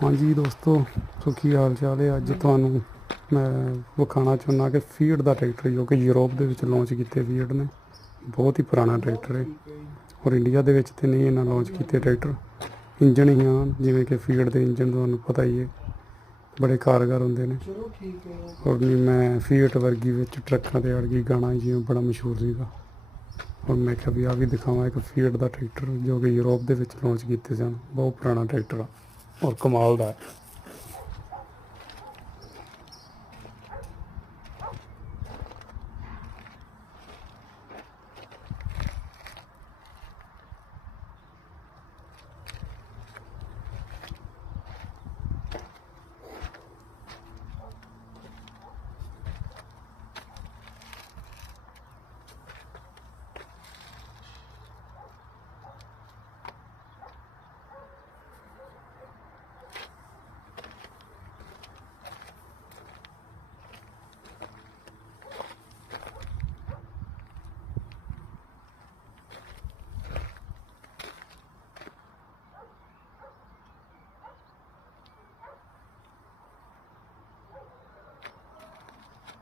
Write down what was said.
हाँ जी दोस्तों, तो की हाल चाल है। अज तुहानू मैं विखाना चाहुंदा कि फीड का ट्रैक्टर जो कि यूरोप के विच लॉन्च किए फीड ने बहुत ही पुराना ट्रैक्टर है और इंडिया के विच ते नहीं इन्हां लॉन्च किए ट्रैक्टर। इंजन ही हाँ जिवें कि फीड के इंजन तुहानू पता ही है बड़े कारगर होंदे ने और मैं फीट वर्गी विच ट्रक्कां ते अड़ गई गाना जिवें बड़ा मशहूर सीगा और मैं क्या भी आ भी दिखावां एक फीड का ट्रैक्टर जो कि यूरोप के विच लॉन्च किए सन। बहुत पुराना ट्रैक्टर और कमाल दा है।